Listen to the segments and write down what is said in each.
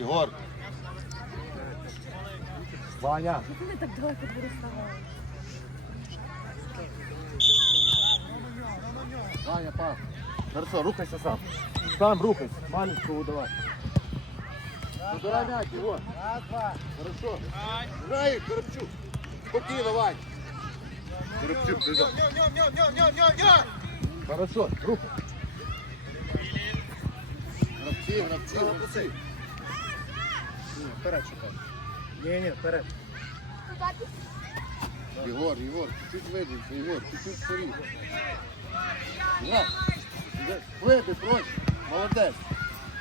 Єгор. Ваня. Вони так далеко переставали. Ваня, пас. Хорошо, рухайся сам. Сам рухайся. Маленького давай. Забирай мяч, Егор. Хорошо. Грай, Коробчук. Спокійно, Вань. Коробчук, за- Хорошо, рухай. Гравці, гравці, гравці. Вперед шукай. Ні, ні, вперед. Єгор, Єгор, чуть-чуть видвинься, Єгор, чуть-чуть вперед. На. Іди, Вибий, прочь. Молодець.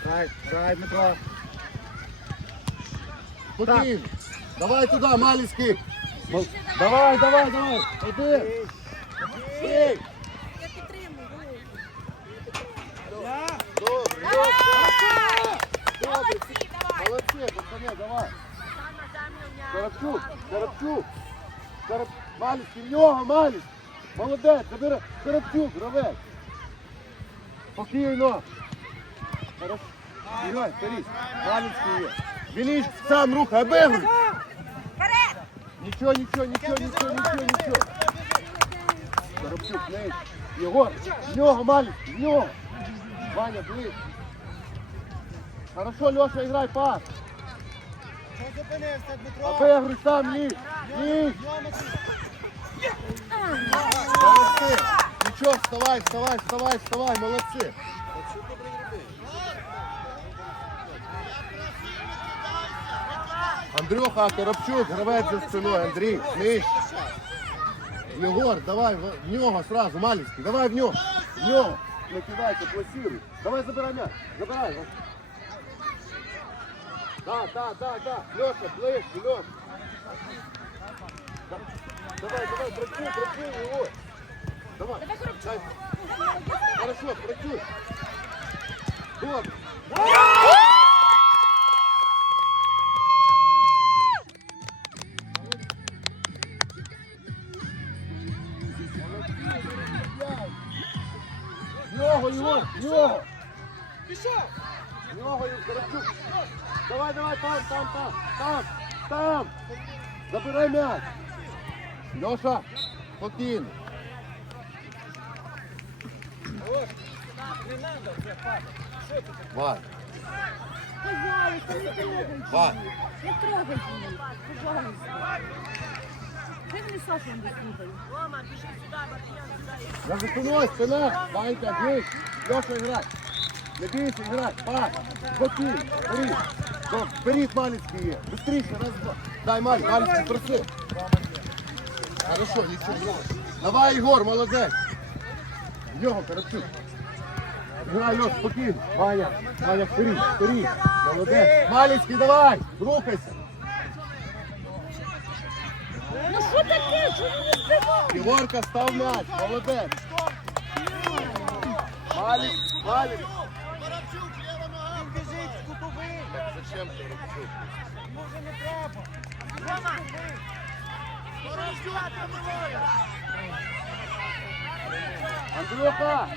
Грай, грай, Дмитро. Спокійно. Давай туди, Маліський. Мал- Давай, давай, давай. Один. Стій. Молодці, пацани, давай. Карапчук, Карапчук. Карап... Маліський, в нього, Малісь. Молодець, забирай. Карапчук, гравець. Спокійно. Хорошо. Бігай, вперед. Маліський є. Біліш, сам рухай, обігруй. Нічого, нічого, нічого, нічого, нічого, нічого. Коробчук, не. Єгор, в нього, Маліський, в нього. Ваня, ближче. Хорошо, Леша, играй, пас. Що зупинився, Дмитро? Обігруй сам, лізь. Лізь. Молодці. Нічого, вставай, вставай, вставай, вставай, молодці. Андрюха, Коробчук, гравець за спиною, Андрій, нижче. Єгор, давай, в в нього сразу, Малівський, давай в нього, в нього. Не кидайся, пласируй. Давай забирай м'яч, забирай. Да, да, да, да. Леша, ближче, Леша. Да. Давай, давай, працюй, працюй его. Давай. Дай. Хорошо, працюй. Добре. Давай, давай, там, там, там, там, там. Забирай м'яч. Леша, спокійно. Вань, Пожалуйста, не трогайте. Вань. Не трогайте її. Пожалуйста. Хай мені Сашу не слухає. за спиною, спина. Ванька, ближче. Леша, играй. Не бійся. Пас. Спокійно. Вперед. Добре, Вперед, Малицький є. Быстріше, раз, два. Дай, Маль, Малицький, проси. Хорошо, нічого. Давай, Егор, молодець. В нього, Карапчук. Грай, Леш, спокійно. Ваня, Ваня, вперед, вперед. Молодець. Малицький, давай, рухайся. Ну що таке? Ви не збиваєте? Єгорка, став м'яч, молодець. Малець, Малець. Може не треба. Андрюха!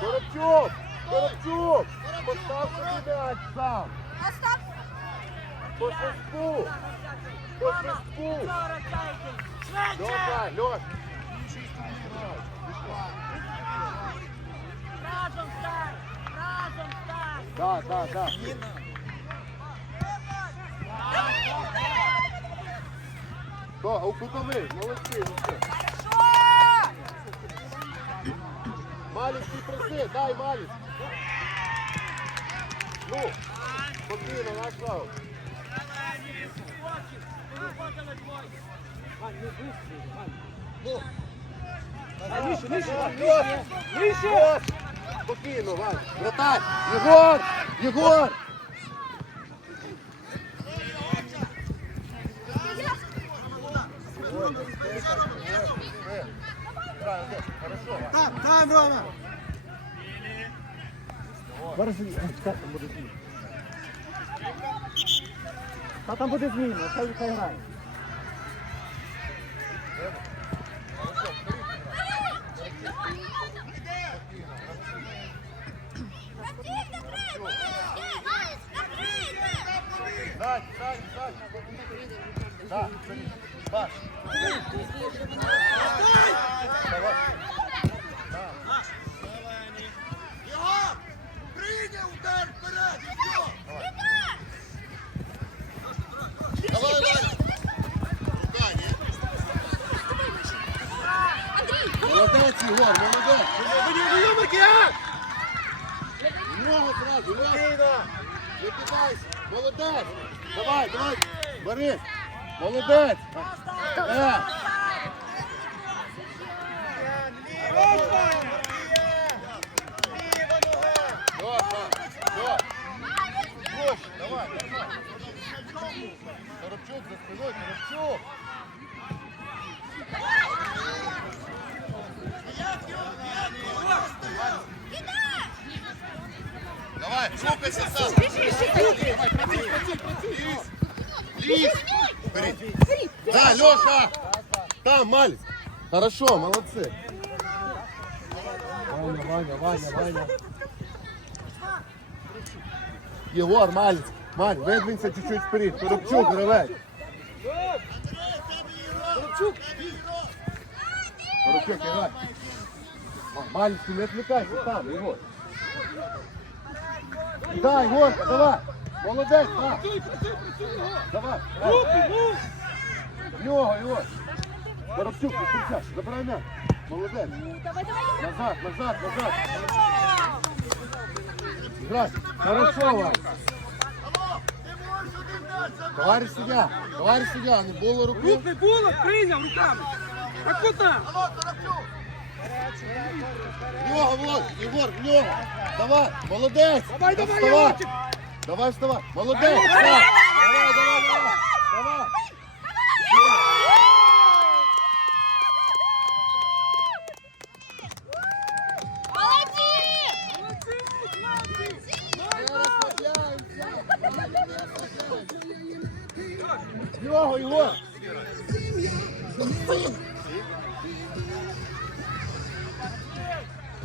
Коробчук! Коробчук! Постав собі м'яч сам! По свистку! По свистку! Давай, Леш! Разом стань! Разом стань! Да, да, да. А у кутовий, молодці, ну все. Малівський проси, дай Малівський. Ну, спокійно, наш право. Нижче, нижче. Нижче! Спокійно, Вань. Вратарь! Єгор! Єгор! Там, там, Рома. Зараз там буде зміна. Та там буде зміна, хай хай грає. Так, Паш. Давай. Єгор! Прийняв удар Молодець, Ігор. Молодець. Давай, давай. Борис. Молодець. Е. Коробчук за спиною, Коробчук. Давай, шукайся сам! Лізь. Бери. Да, Леша. Там, Малик. Хорошо, молодцы. Ваня, Ваня, Ваня, Ваня. Егор, Малик. Малик, выдвинься чуть-чуть вперед. Коробчук, гравець. Коробчук! Коробчук, играй. Малик, ты не отвлекайся там, Егор. Да, Егор, давай. Молодець, його! Давай. Ну! В нього, Ігор. Коробчук, підключай, забирай м'яч. Молодець. Давай, Назад, назад, назад. Играй. Хорошо, один! Товарищ суддя, товарищ суддя, не було руки. Рук не було, прийняв руками! Так куди? Алло, Коробчук! Нього, Володь, Ігор, в нього. Давай, молодець. Давай, давай, Вставай. Єгорчик! Давай, вставай. Молодець. Давай, давай, давай, давай. Нього, Ігор.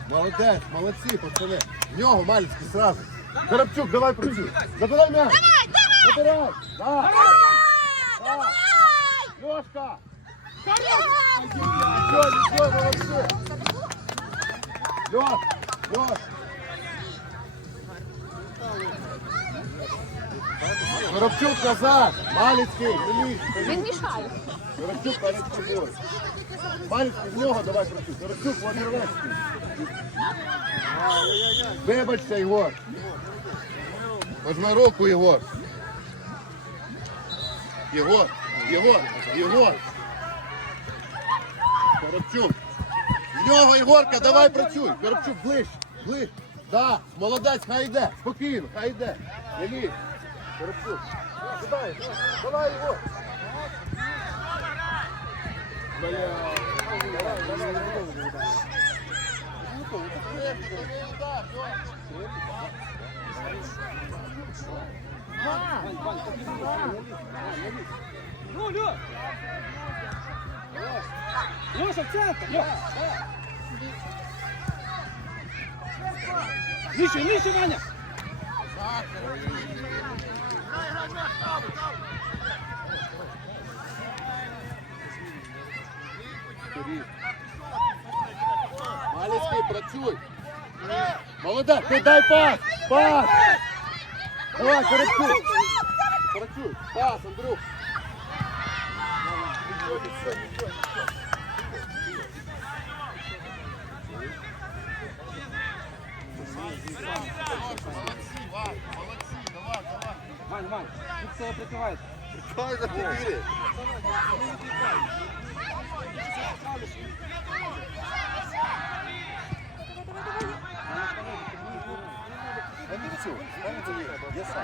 Молодець, молодці, пацани. В нього Малицький сразу. Коробчук, давай працюй. Забирай м'яч. Забирай. Да. Да. Льошка. Нічого, нічого, молодці. Льош, Льош. Коробчук назад. Малицький, Меліш. Він мішає. Коробчук перед собою. Малицький в нього давай працюй. Коробчук, Владимировецький. Вибачте, Єгор. Возьми руку, Єгор. Єгор, Єгор, Єгор. Коробчук. В нього, Єгорка, давай працюй. Коробчук, ближче, ближче. Да, молодець, хай йде. Спокійно, хай йде. Не лізь. Коробчук. Давай, давай, Єгор. Ну, Льош! Льоша, в центр! Льош! Нижче, нижче, Ваня! Малецький, працюй. Молодець, ти дай пас. Пас. Давай, Коробчук. Працюй. Пас, Андрюх. Молодці, Вань, молодці, давай, давай. Вань, Вань, тут все прикривається. Давай за фігури. Я не цю, пам'ятаю, я сам.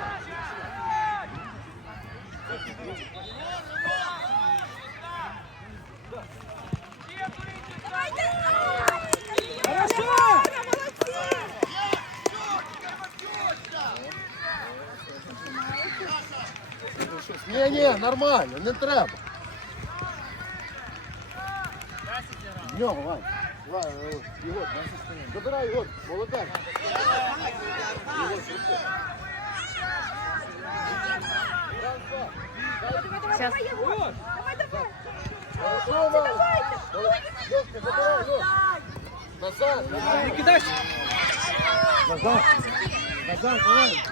Хорошо! Ні, ні, нормально, не треба. В нього, Вань. Вань, е, молодець. Сейчас. Давай, давай. Хорошо, Ваня. Лёшка, забирай, Лёш. Назад. Не кидайся. Назад. Назад, давай.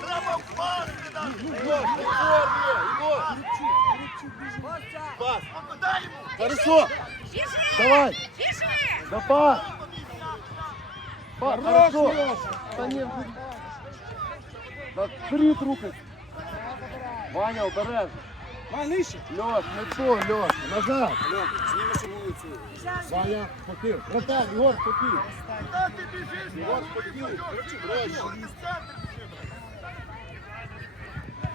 Треба в пас кидати. Ігор, Ігор є, Ігор. Пас. Хорошо. Давай. Да пас. Пас, хорошо. Ні, ну. Да, вперед руки. Ваня, обережно. Вань, нижче. Льош, не то, Льош, назад. Спокійно. Братан, Ігор, спокійно. Та ти біжиш. Ігор, спокійно. Гроші. Ти в центр біжи.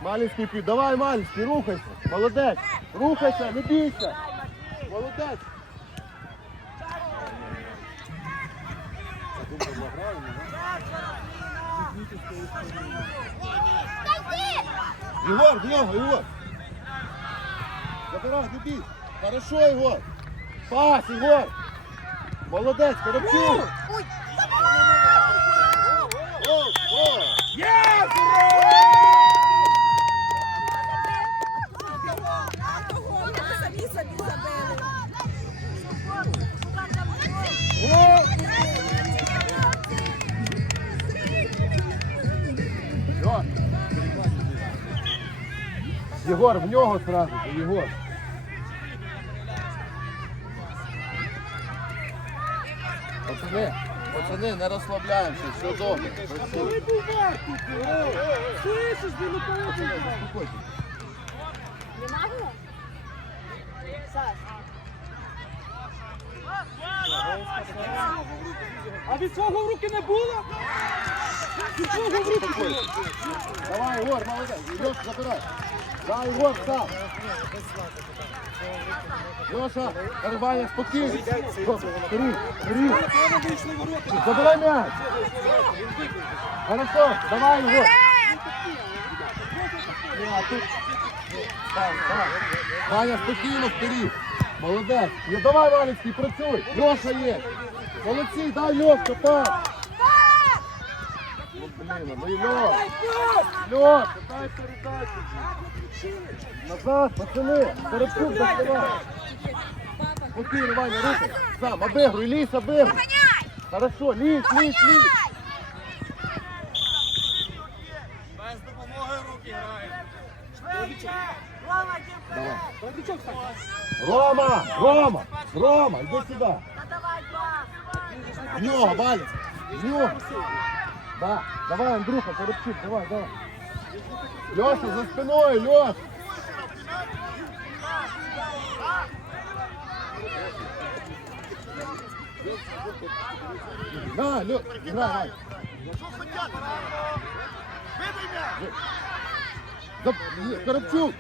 Малінський під. Давай, Малінський, рухайся. Молодець. Рухайся, не бійся. Молодець. Ігор, в нього, Ігор. Забирай, не. Хорошо, Ігор. Пас, Ігор. Молодець, Коробчук. Є! Егор, в нього сразу же, Пацани, пацани, не розслабляємося, все добре. Працюємо. Коли був вар? Слышиш, де не. Заспокойтесь. Не могу. Саш. А від цього в руки не було? Від цього в руки було. Давай, Егор, молодець. Леш, забирай. Давай, Егор, став. Леша, Ваня, спокійно. Вийшли ворота. Забирай мяч. Хорошо, давай. Там. Ваня, спокійно вперед. Молодець. Ну, давай, Валецький, працюй. Льоша є. Молодці, дай Льошка, пас. Ну, блін, ну Льош. Льош, дай передачу. Назад, пацани. Перепук доставай. Спокійно, Ваня, руки. Сам, обигруй, лізь, обигруй. Хорошо, лізь, лізь, лізь. Без допомоги руки стань. Рома, Рома, Рома, іди сюди. В нього, Валя, в нього. Да, давай, Андрюха, Коробчук, давай, давай. Леша, за спиною, Леш. На, Леш, играй, Ваня. Що хотять? Вибий м'яч. За- є, Коробчук.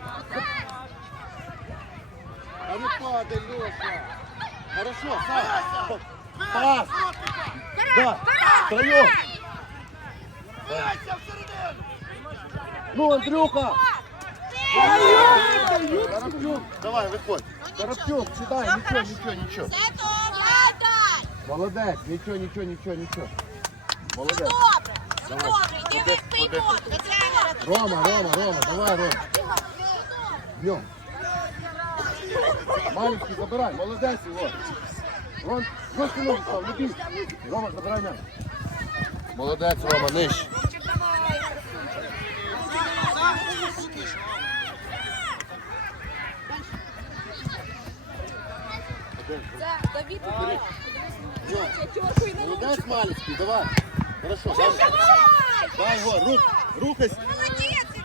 А не падай, Леша. Хорошо, сам. Пас. Да, втроем. Ну, Андрюха! Коробчук, давай, виходь. Коробчук, сідай, нічого, нічого, нічого. Все добре, дай. Молодець, нічого, нічого, нічого, нічого. Молодець. Добре, все добре. Іди випий воду. Рома, Рома, Рома, давай, Рома. Днем. Маленький, забирай, молодець його. Ром, жорстко ноги став, не бійся. Рома, забирай м'яч. Молодець, Рома, нижче. Давид, Молодець, маленький, давай. Хорошо, давай. Давай, його, рух, рухайся.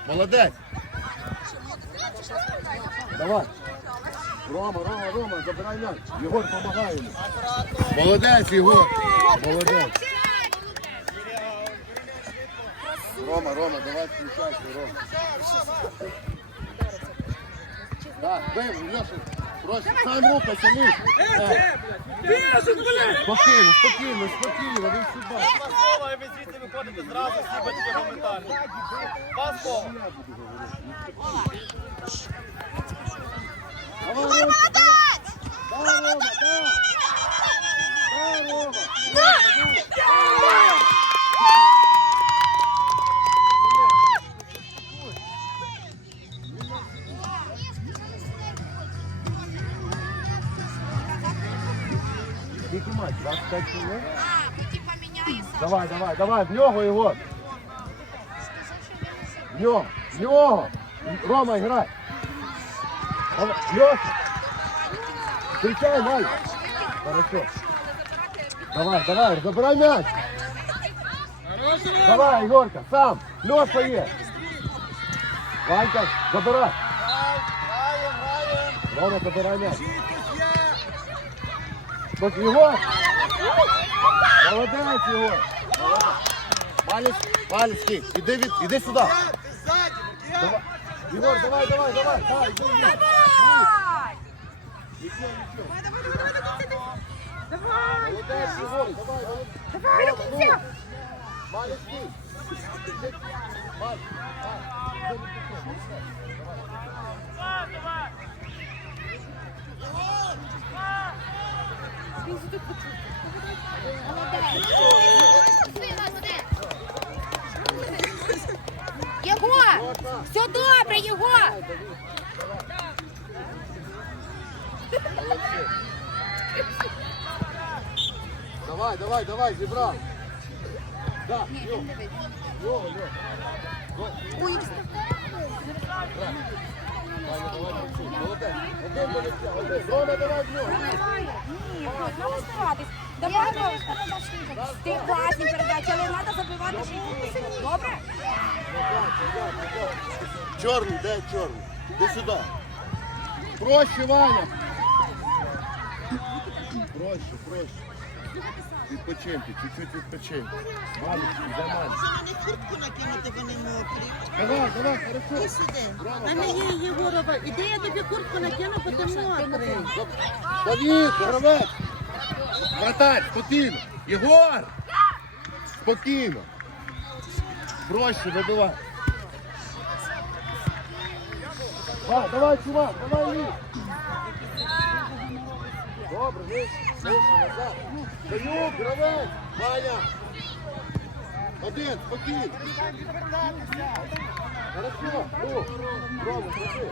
Молодець. Давай. Рома, Рома, Рома, забирай м'яч. Єгор, допомагай йому. Молодець, Єгор. Молодець. Рома, Рома, давай включайся, Рома. Так, бив, Леша, просить, сам. Біжить, блядь! Спокійно, спокійно, спокійно, ви сюди. Пасова, і ви звідси виходите зразу всі батьки моментально. Пасова. Давай, Рома, давай. Давай, Рома, давай. Давай. матч? 25 хвилин? А, потім поміняє Саша. Давай, давай, давай, в нього його. В нього, в нього. Рома, грай. Давай, Льоша. Встречай, Маль. Хорошо. Давай, давай, забирай мяч. Давай, Егорка, сам. Леша є. Ванька, забирай. Граємо, граємо. Рома, забирай мяч. Тут Єгор. Молодець, Єгор. Палець, палець, кий. Іди, від, іди сюди. Давай. Єгор, давай, давай, давай. Давай, іди. Давай! Нічого, нічого. Давай! Молодець, Єгор, давай, давай. Давай, до кінця! Палець, кий. Палець, палець. Він сюди Єгор! Все добре, Єгор! Давай, давай, давай, зібрав. Да, йо. Йо, йо. Ой, Ні, треба старатись. Ти класні передачі, але забивати ще. Добре? Чорний, де чорний? Іди сюди. Проще, Ваня. Проще, проще. Відпочиньте, чуть-чуть відпочиньте. Малечки, дай малечки. Мені куртку накинути, вони мокрі. Давай, давай, хорошо. Ти сюди. В мене є Єгорова. Іди я тобі куртку накину, бо ти мокрий. Давід, гравець. Вратарь, спокійно. Єгор! Спокійно. Проще, вибивай. Давай, давай, чувак, давай. Добре, назад. Даю, гравець, Ваня. Один, спокійно. Хорошо, ну, браво, працюй.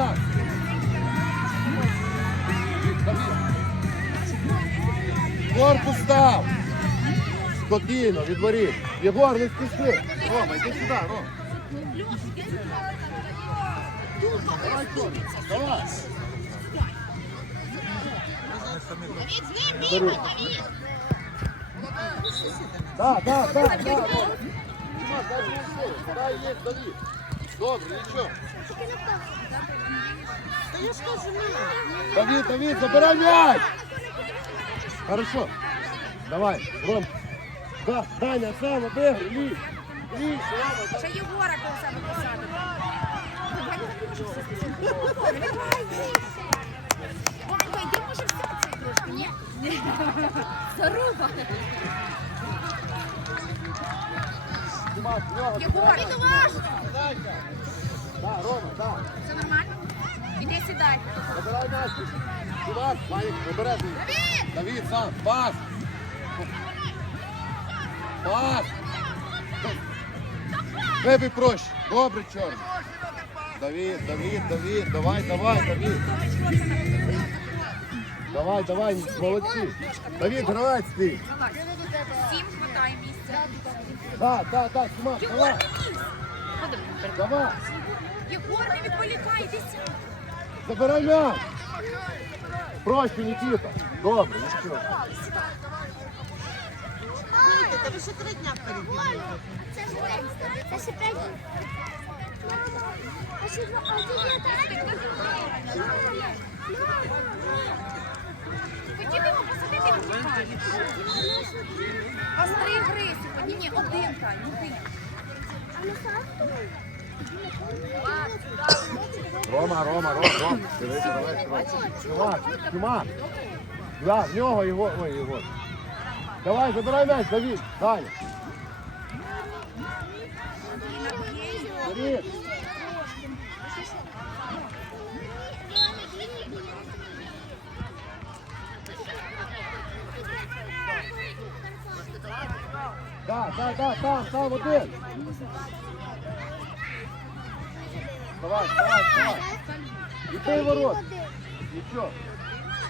Все. Корпус став. Спокійно, відворіт. Єгор, не спіши. Рома, йди сюди, Рома. Давай, Тоня, давай. Давід! Да, да, да, да. Рома. Дай слово. Дай Давид. Добре, нічого. Та я ж кажу, ні. Давид, Давид, забирай мяч! Хорошо. Давай, Ром. Да, Даня, сам обігруй, лізь. Лізь, Рома, Ще Єгора коло себе посадити. Ванька, йди, може, все це трошки, ні? Заруба. Нього. Да, Рома, да. все нормально? Іди сідай. Забирай мяч. Чувак, Ваня, обережно. Давид, сам, пас. Пас. Вибий проще. Добре, чорний. Давид, Давид, Давид, давай, давай, Давид. Давай, давай, молодці. Давид, гравець ти. Всім хватає місця. Да, да, да, Тимак, давай. Давай. Єгор, не відволікайтеся. Забирай м'яч. Проще, Нікіта. Добре, нічого. Ой, та ви ще три дня вперед. Це ж це ще п'ять. Мама, а ще два, а ще Хотіли ми посадити вуликані. А з три гри сьогодні. Ні, один тайм, один. Рома, Рома, Рома, Рома. Дивись, давай, Рома. Чувак. Да, в нього його, ой, його. Давай, забирай м'яч, Давид, Даня. Денис. Да, да, да, там, там один. Давай, давай, давай. І той ворот. Нічого.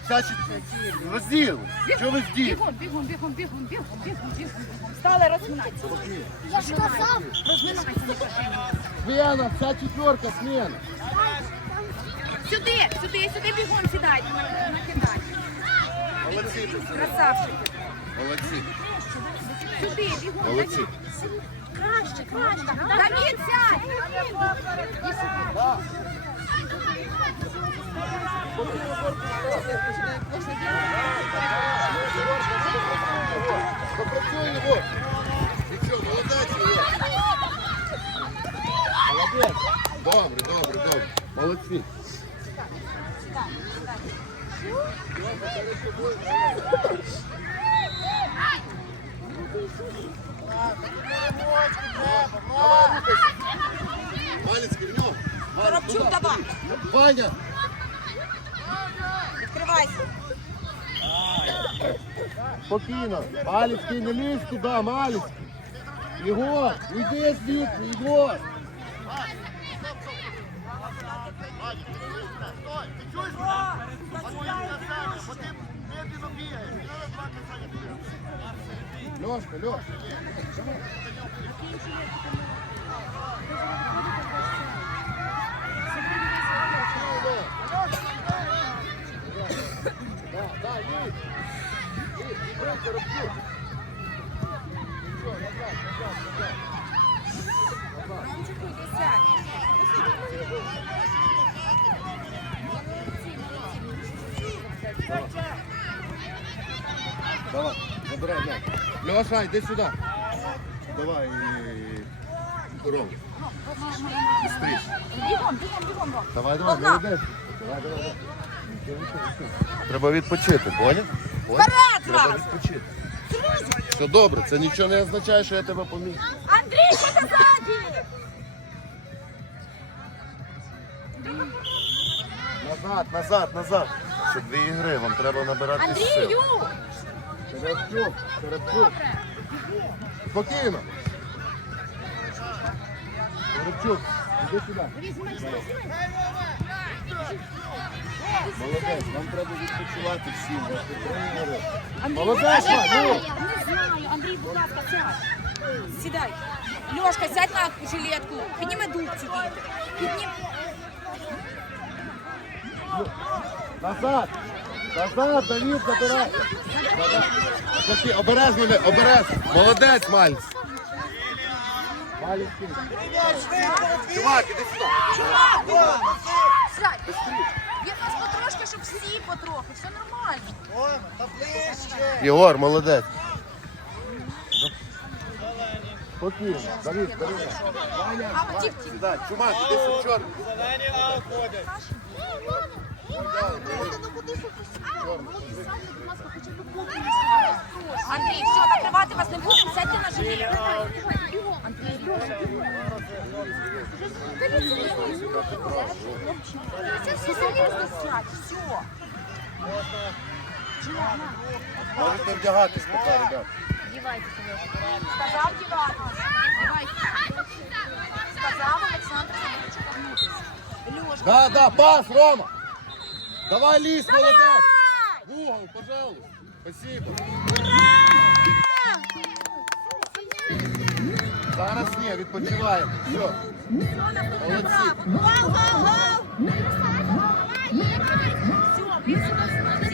Чуть- розділ. Що ви зділи? Бігом, бігом, бігом, бігом, бігом, бігом, бігом. Стали розминатися. Я ж казав. Смена, вся четверка, смена. Сюди, сюди, сюди бігом сідайте, на- накидайте. Молодці. Красавчики. Молодці. Сюди, бігом. Молодці. Краще, краще. Давід, сядь. Попрацюй його. Нічого, молодець його. Молодець. Добре, добре, добре. Молодці. Малецький, в нього. Коробчук, давай. Ваня. Відкривайся. Спокійно. Малецький, не лізь туди, Малецький. Ігор, іди звідси, Ігор. Льошка, Льошка. Да, да, лізь. Лізь, бери коробку. Нічого, назад, назад, назад. Ромчику, йди сядь. Давай, забирай. Леша, йди сюди. Давай, Ром. Бігом, бігом, бігом, Давай, давай. Давай, давай. Треба відпочити, поняв? Поняв? Вперед Треба вас! відпочити. Все добре, це нічого не означає, що я тебе поміг. Андрій, що ти ззаді? Назад, назад, назад. Ще дві ігри, вам треба набирати сил. Андрію! Терепчук, Терепчук. Спокійно. Терепчук, іди сюди. Молодець, вам треба відпочивати всім. Молодець, ну. Не знаю, Андрій, будь ласка, сядь. Сідай. Льошка, сядь на жилетку. Підніми дубці, діти. Піднім... Назад! Назад, Давід, забирай! Обережно, обережно! Молодець, Мальц! Мальц. Чувак, іди сюди! Сядь. Є нас потрошки, щоб всі потрохи. Все нормально. О, та ближче. Єгор, молодець! Спокійно, А, тіп, тіп. Чувак, іди сюди, чорний. Зелені аут ходять. Андрій, все, накривати вас не будемо, сядьте на жилетку. Андрій, все серйозно сядь, все. Можете вдягатись поки, ребят. Сказав діватися. Сказав Олександр Семенович повернутися. Льошка, Да, да, пас, Рома! Давай, лізь, молодець! В угол, пожалуйста. Спасибо. Зараз ні, відпочиваємо. Все. Молодці. гол, гол! сюди